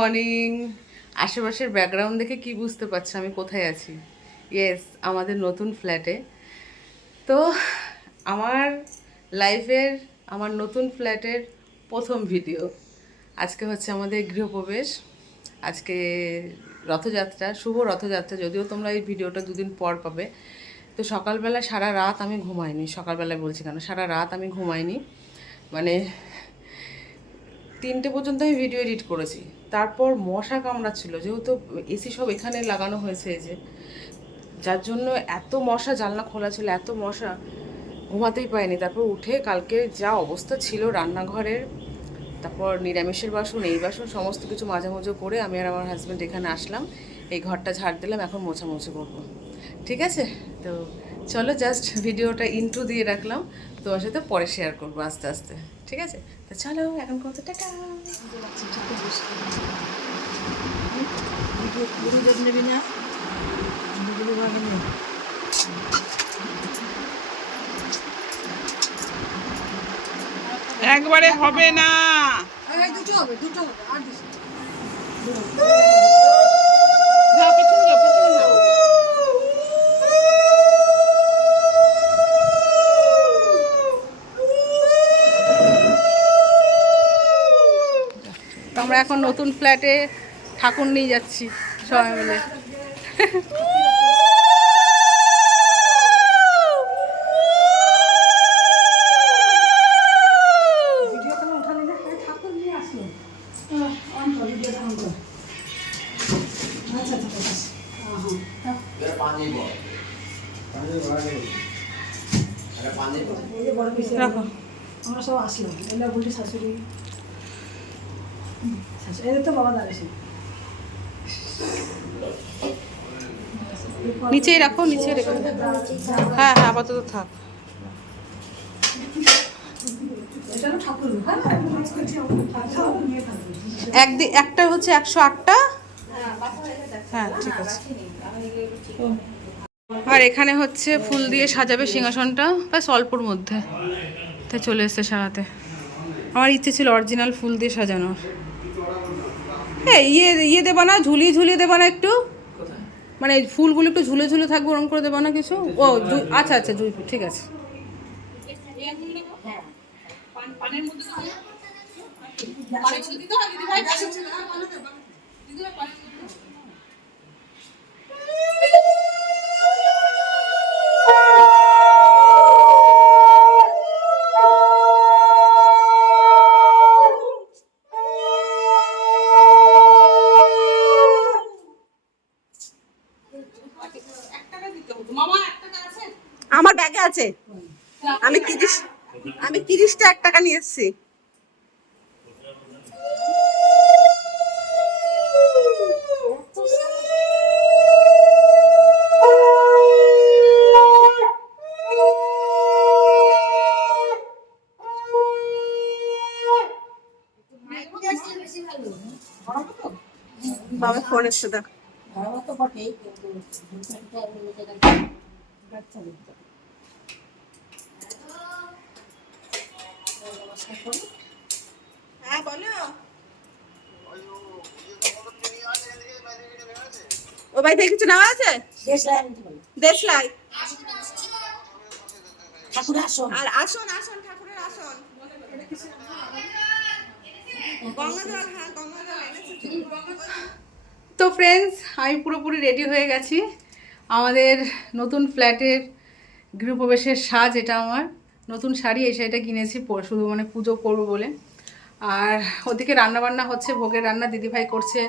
Morning. আশেপাশের background দেখে কি বুঝতে পারছো আমি কোথায় আছি? ইয়েস, আমাদের নতুন ফ্ল্যাটে। তো আমার লাইফের আমার নতুন ফ্ল্যাটের প্রথম ভিডিও। আজকে হচ্ছে আমাদের গৃহপ্রবেশ। আজকে রথযাত্রা, শুভ রথযাত্রা। যদিও তোমরা এই ভিডিওটা দুদিন পর পাবে। তো সকালবেলা সারা রাত আমি ঘুমাইনি। সকালবেলায় বলছি কেন, সারা রাত আমি ঘুমাইনি। মানে 3টে পর্যন্ত আমি ভিডিও এডিট করেছি। তারপর মশা কামড়াচ্ছিল, যেহেতু এসি সব এখানে লাগানো হয়েছে এই যে, যার জন্য এত মশা, জানলা খোলা ছিল, এত মশা, ঘুমাতেই পাইনি। তারপর উঠে কালকে যা অবস্থা ছিল রান্নাঘরের, তারপর নিরামিষের বাসন, এই বাসন সমস্ত কিছু মাঝামুঝো করে আমি আর আমার হাজব্যান্ড এখানে আসলাম। এই ঘরটা ঝাড় দিলাম, এখন মোছামুছি করবো। ঠিক আছে, তো চলো জাস্ট ভিডিওটা ইন্ট্রো দিয়ে রাখলাম, তোমার সাথে পরে শেয়ার করবো আস্তে আস্তে। ঠিক আছে, তো চলো এখন কত টাকা একবারে হবে না, দুটো হবে, দুটো হবে, আর দুটো। যাও পেছনে যাও, পেছনে যাও। তো আমরা এখন নতুন ফ্ল্যাটে ঠাকুর নিয়ে যাচ্ছি সবাই মিলে। ভিডিওটা উঠালে না, ঠাকুর নিয়ে আসলো। অন কর, ভিডিওটা অন কর। আচ্ছা আচ্ছা আচ্ছা, হ্যাঁ হ্যাঁ, पानी बहुत এই যে বড় পিসে রাখো। আমরা সব আসলাম। এলা বলছি শাশুড়ি, শাশুড়ি এদের তো বাবা দাঁড়িয়েছে। নিচেই রাখো, নিচে রেখে দাও। হ্যাঁ হ্যাঁ, আপাতত থাক। এটা হলো ঠাকুর, হ্যাঁ ঠাকুর নিয়ে থাকবে। একটা হচ্ছে 108টা। হ্যাঁ ঠিক আছে। আর এখানে হচ্ছে ফুল দিয়ে সাজাবে সিংহাসনটা, ব্যাস অল্পর মধ্যে। তাই চলে এসছে সারাতে। আমার ইচ্ছে ছিল অরিজিনাল ফুল দিয়ে সাজানোর। ইয়ে দেবা না, ঝুলিয়ে ঝুলিয়ে দেবা না একটু, মানে ফুলগুলো একটু ঝুলে ঝুলে থাকবে, ওরকম করে দেবা না কিছু? ও আচ্ছা আচ্ছা, জুই ঠিক আছে। আমার ব্যাগে আছে। আমি 30টা 1 টাকা নিয়ে এসেছি। বাবা ফোন এসছে, দেখ। হ্যাঁ বলো। ও ভাই থেকে কিছু নেওয়া আছে? দেশলাই ঠাকুরের আসন। আর আসন, আসন ঠাকুরের আসন, গঙ্গাজল। হ্যাঁ গঙ্গাজল এনেছি। তো ফ্রেন্ডস, আমি পুরোপুরি রেডি হয়ে গেছি। আমাদের নতুন ফ্ল্যাটের গৃহপ্রবেশের সাজ এটা। আমার নতুন শাড়ি, এই শাড়িটা কিনেছি শুধু মানে পুজো করবো বলে। আর ওদিকে রান্নাবান্না হচ্ছে, ভোগের রান্না দিদিভাই করছে,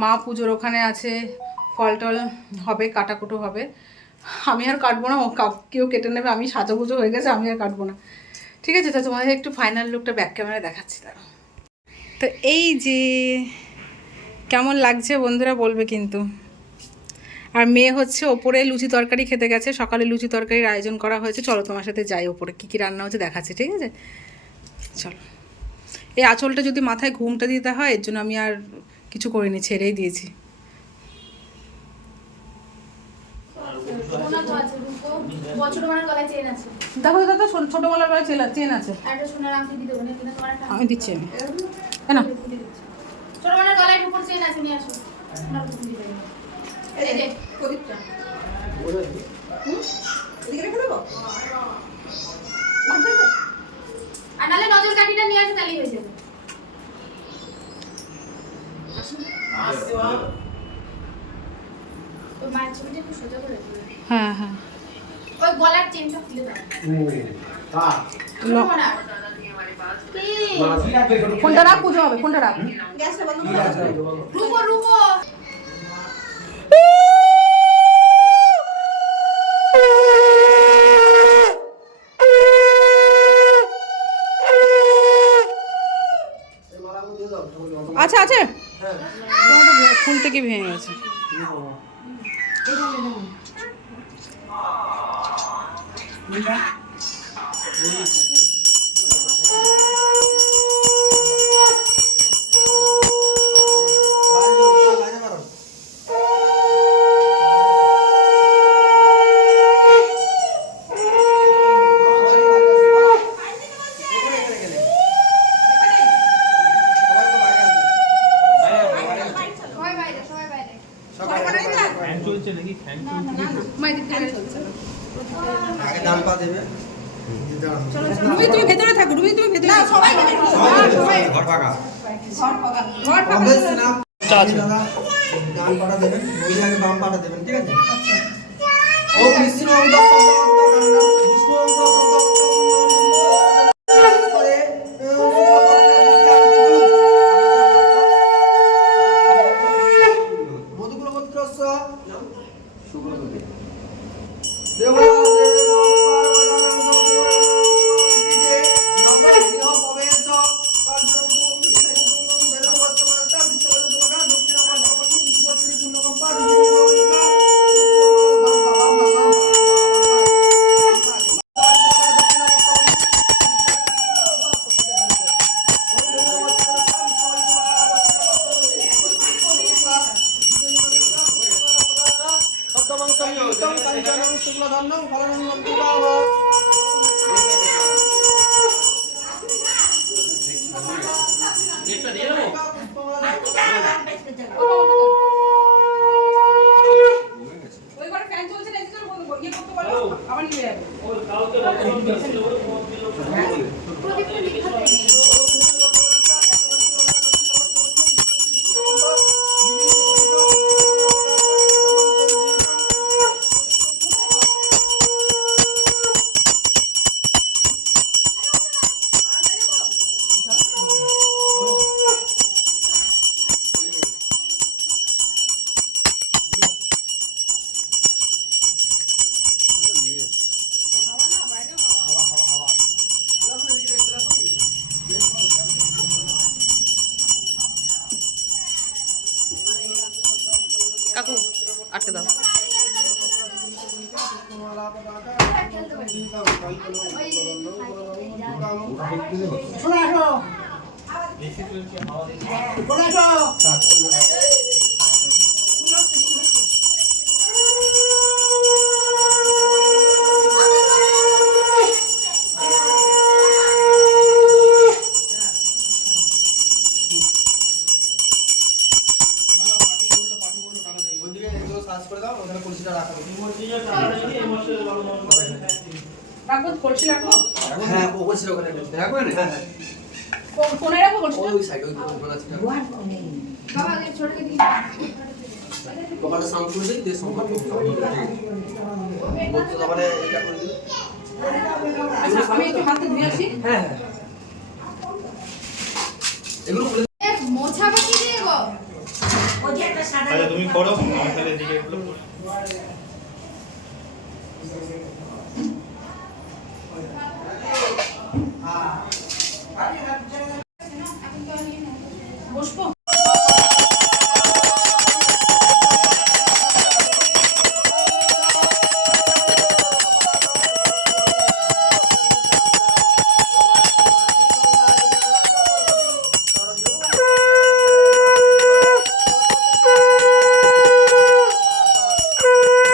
মা পুজোর ওখানে আছে, ফল টল হবে, কাটাকুটো হবে। আমি আর কাটবো না, কেউ কেটে নেবে। আমি সাজাগুজো হয়ে গেছে, আমি আর কাটবো না। ঠিক আছে, তো তোমাদের একটু ফাইনাল লুকটা ব্যাক ক্যামেরায় দেখাচ্ছি তারা। তো এই যে কেমন লাগছে বন্ধুরা বলবে কিন্তু। আর মেয়ে হচ্ছে ওপরে লুচি তরকারি খেতে গেছে, সকালে লুচি তরকারির আয়োজন করা হয়েছে। চলো তোমার সাথে যাই ওপরে, কী কী রান্না হচ্ছে দেখাচ্ছি। ঠিক আছে, চলো। এই আঁচলটা যদি মাথায় ঘুমটা দিতে হয়, এর জন্য আমি আর কিছু করিনি, ছেড়েই দিয়েছি। দেখো দাদা, ছোটো গলার গলায় চেন আছে। আমি দিচ্ছি, আমি কেন? চেন আছে নিয়ে আসো না বুঝি পাই এই যে প্রদীপটা এদিকে রেখে দেবো আর নালে নজর কাঠিটা নিয়ে আসো তাহলেই হয়ে যাবে তো মায়ের ছবিটা একটু সোজা করে দিও। হ্যাঁ হ্যাঁ ওই গলার চেনটা খুলে দাও শোনো না কি ফোনটা রাখ, পুজো হবে, ফোনটা রাখ। গ্যাসটা বন্ধ করে দাও রুকো রুকো আচ্ছা আছে, ফুল থেকে ভেঙে গেছে। সবাই বাইরে সবাই বাইরে রুবি তুমি ভেতরে থাকো, রুবি তুমি ভেতরে থাকো। সবাই মিলে ঘর ফাঁকা ঘর ফাঁকা ডান পাটা দেবেন, মহিলা আগে বাম পাটা দেবেন, ঠিক আছে? ও বিষ্ণু অন্ত শব্দ বিষ্ণু অন্ত শব্দ করে মধুকুল মন্ত্রস্য শুভ্রতে দেবরা ওই ঘরে ফ্যান চলছে না, এদিকে ইয়ে করতে পারো, আবার নিয়ে যাবে। প্রদীপটা নিভাতে কাকু আটকে দাও। শোনো আসো শোনো আসো ওইদিকে এগুলো সার্চ করে দাও, ওখানে কলসিটা রাখা হবে। রাখবো, কলসি রাখবো, হ্যাঁ, ও কলসিটা ওখানে রাখবেন? হ্যাঁ হ্যাঁ, কোনায় রাখবো কলসি। ওই সাইড ওই কলসিটা বাবা আগে ছোটকে দিই কপালটা সাউন্ড করে দিই, দিয়ে সংকল্প করতে হবে। বলতে তাহলে এটা করে দিই। আচ্ছা আমি একটু হাতে ধুয়ে আসি। হ্যাঁ হ্যাঁ, এগুলো খুলে মোছা বাকি দিয়ে গো ওই যে একটা সাদা আচ্ছা তুমি করো আমি তাহলে এদিকে এগুলো করি। বসবো।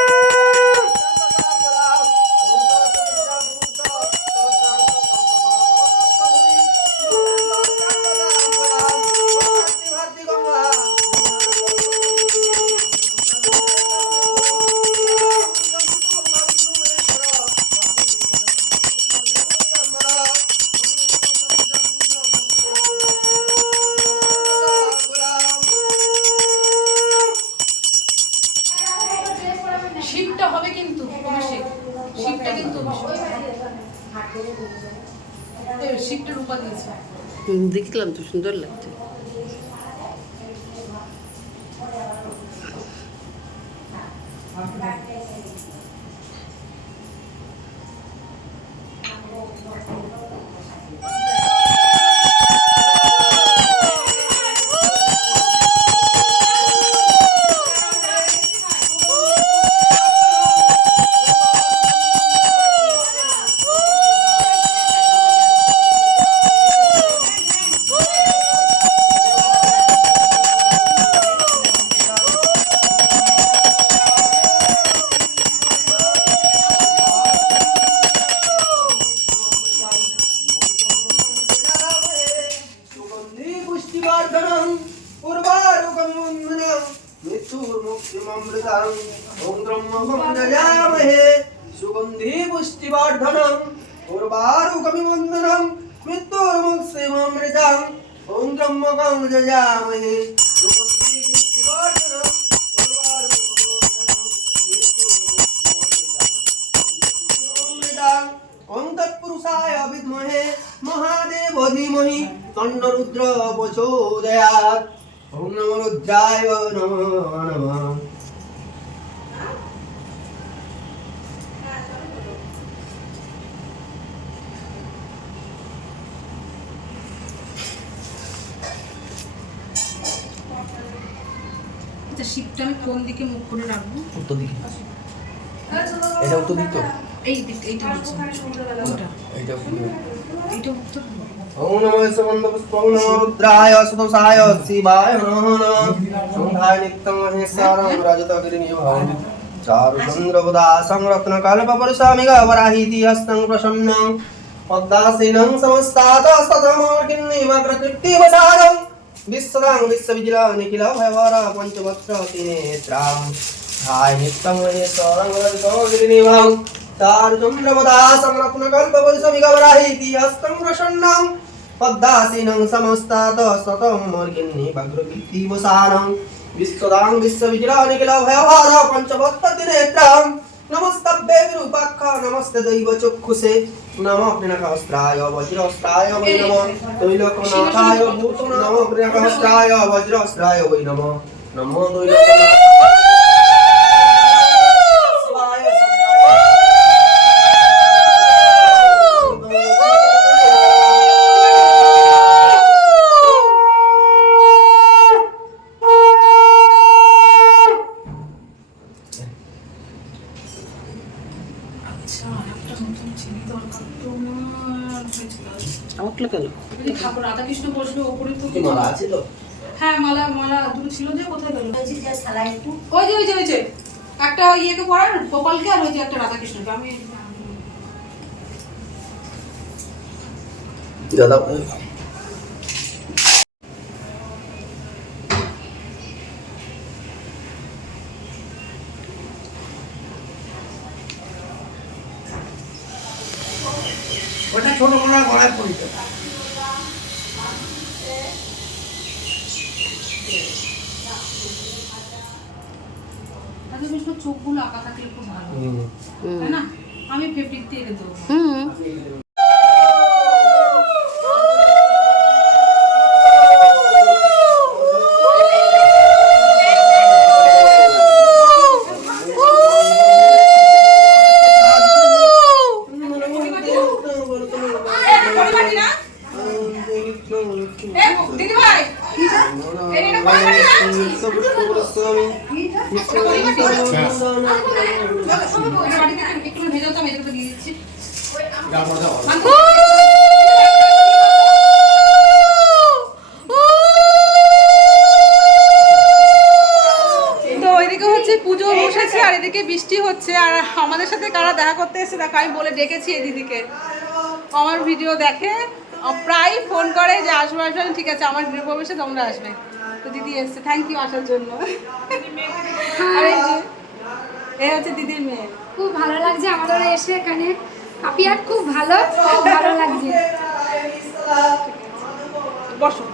ও দেখলাম তো সুন্দর লাগছে। সুগন্ধি পুষ্টিবর্ধনং উর্বারুকমন্দনং মৃত্যুর্মুক্তিমমৃতং ওম ব্রহ্মকং যজামহে। সুগন্ধি পুষ্টিবর্ধনং উর্বারুকমন্দনং মৃত্যুর্মুক্তিমমৃতং ওম ব্রহ্মকং যজামহে। সুগন্ধি পুষ্টিবর্ধনং উর্বারুকমন্দনং মৃত্যুর্মুক্তিমমৃতং ওম তৎপুরুষায় বিদ্মহে মহাদেব ধীমহি তন্ন রুদ্র প্রচোদয়াৎ। ওম নমো রুদ্রায় নমো নমঃ। আচ্ছা শিবটা আমি কোন দিকে মুখ করে রাখবো? উত্তর দিকে। এটা উত্তর দিক তো? এই দিক, এইটা হচ্ছে কোনটা? এইটা উত্তর দিক। এইটা উত্তর। ওম নমো সমন্দপুষ্পং নমো রুদ্রায় সুতোষায় শিবায় নমঃ নমঃ। সন্ধ্যায় নিত্যং মহেশ্বরং রজতগিরিনিভং চারুচন্দ্রবদাসং রত্নকল্পপরিশামিগ বরাহিতি হস্তং প্রসন্নং পদ্মাসীনং সমস্তাতস্ততমোর্কিন্নিমগ্রকীর্তিবসারং বিশ্বদাং বিশ্ববিজলা নিখিল ভয়বর পঞ্চবক্ত্র তিনেত্রাং ধায় নিত্যং মহেশ্বরং রজতগিরিনিভং চারুচন্দ্রবদাসং রত্নকল্পপরিশামিগ বরাহিতি হস্তং প্রসন্নং পদ্মাসীনং সমস্তাতস্ততমোর্কিন্নিমগ্রকীর্তিবসারং বিশ্বদাং বিশ্ববিজলা নিখিল ভয়বর পঞ্চবক্ত্র তিনেত্রাং নমস্তভ্যে বিরূপাক্ষ নমস্তে দৈব চক্ষুষে নমো প্রিয়কাস্ত্রায় বজ্রস্ত্রায় বৈ নমঃ তৈলকনাথায় ভূত নমো প্রিয়কাস্ত্রায় বজ্রস্ত্রায় বৈ নমঃ নমো তৈলকনাথায় শিবায় আচ্ছা একটা নতুন চিনি দরকার তো আমার আমাকে কেন? এই ঠাকুর রাধাকৃষ্ণ বসবে ওপরে তো কি মালা আছে তো? হ্যাঁ মালা মালা দুটো ছিল যে কোথায় গেল? ওই যে সালাই একটু ওই যে একটা ইয়েকে পড়ার গোপালকে আর ওই যে একটা রাধাকৃষ্ণকে আমি দাদা ওটা ছোট কোনো গড়ায় পড়িত। রাধাকৃষ্ণ চোখগুলো আঁকা থাকলে খুব ভালো তাই না? আমি ফেব্রিক দিয়ে এঁকে দেবো। একটু ভেজে তো আমি এগুলো দিয়ে দিচ্ছি। তো ওইদিকে হচ্ছে পুজো বসেছে আর এদিকে বৃষ্টি হচ্ছে আর আমাদের সাথে কারা দেখা করতে এসেছে দেখো আমি বলে ডেকেছি এই দিদিকে আমার ভিডিও দেখে প্রায় ফোন করে যে আসবো আসবেন ঠিক আছে আমার গৃহপ্রবেশে তোমরা আসবে তো দিদি এসছে থ্যাংক ইউ আসার জন্য আর এই যে এই হচ্ছে দিদির মেয়ে খুব ভালো লাগছে আমাদের এসে এখানে আপিয়ার খুব ভালো লাগছে বসো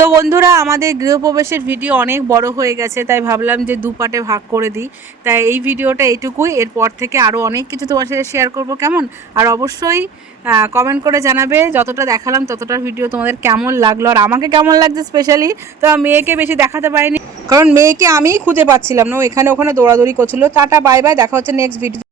তো বন্ধুরা, আমাদের গৃহপ্রবেশের ভিডিও অনেক বড় হয়ে গেছে, তাই ভাবলাম যে দু পার্টে ভাগ করে দিই। তাই এই ভিডিওটা এইটুকুই, এরপর থেকে আরও অনেক কিছু তোমার সাথে শেয়ার করব, কেমন? আর অবশ্যই কমেন্ট করে জানাবে যতটা দেখালাম ততটার ভিডিও তোমাদের কেমন লাগলো, আর আমাকে কেমন লাগছে স্পেশালি। তো মেয়েকে বেশি দেখাতে পারিনি, কারণ মেয়েকে আমিই খুঁজে পাচ্ছিলাম না, ও এখানে ওখানে দৌড়াদৌড়ি করছিল। টাটা, বাই বাই, দেখা হচ্ছে নেক্সট ভিডিও।